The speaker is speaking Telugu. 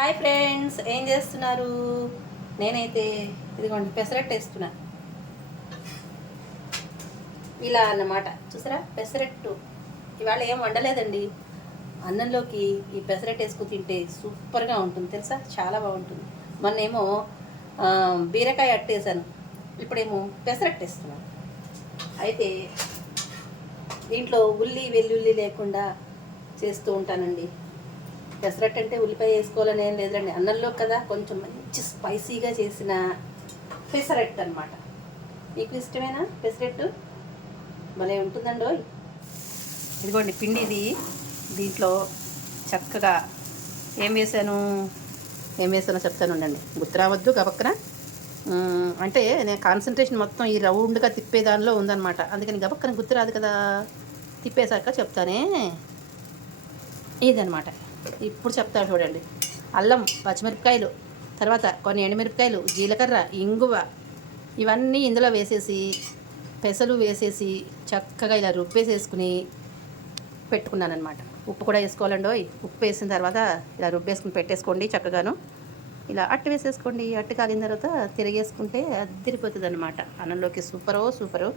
హాయ్ ఫ్రెండ్స్, ఏం చేస్తున్నారు? నేనైతే ఇదిగోండి పెసరట్టు వేస్తున్నా. ఇలా అన్నమాట. చూసారా పెసరట్టు. ఇవాళ ఏం వండలేదండి. అన్నంలోకి ఈ పెసరట్టు వేసుకుని తింటే సూపర్గా ఉంటుంది తెలుసా, చాలా బాగుంటుంది. మొన్నేమో బీరకాయ అట్టేసాను, ఇప్పుడేమో పెసరట్టు వేస్తున్నాను. అయితే దీంట్లో ఉల్లి వెల్లుల్లి లేకుండా చేస్తూ ఉంటానండి. పెసరట్టు అంటే ఉల్లిపాయ వేసుకోవాలని ఏం లేదండి, అన్నంలో కదా కొంచెం మంచి స్పైసీగా చేసిన పెసరట్టు అనమాట. మీకు ఇష్టమేనా పెసరట్టు? భలే ఉంటుందండి. ఇదిగోండి పిండి ఇది. దీంట్లో చక్కగా ఏం వేసాను చెప్తాను ఉండండి, గుర్తు రావద్దు గబక్కన. అంటే నేను కాన్సన్ట్రేషన్ మొత్తం ఈ రౌండ్గా తిప్పేదానిలో ఉందన్నమాట, అందుకని గబక్కన గుర్తు రాదు కదా, తిప్పేశాక చెప్తానే. ఇదనమాట, ఇప్పుడు చెప్తాను చూడండి. అల్లం, పచ్చిమిరపకాయలు, తర్వాత కొన్ని ఎండుమిరపకాయలు, జీలకర్ర, ఇంగువ ఇవన్నీ ఇందులో వేసేసి పెసలు వేసేసి చక్కగా ఇలా రుబ్బేసేసుకుని పెట్టుకున్నాను అనమాట. ఉప్పు కూడా వేసుకోవాలండి. ఉప్పు వేసిన తర్వాత ఇలా రుబ్బేసుకుని పెట్టేసుకోండి చక్కగాను. ఇలా అట్టు వేసేసుకోండి. అట్టు కాలిన తర్వాత తిరిగేసుకుంటే అద్దరిపోతుంది అనమాట. అన్నంలోకి సూపరు.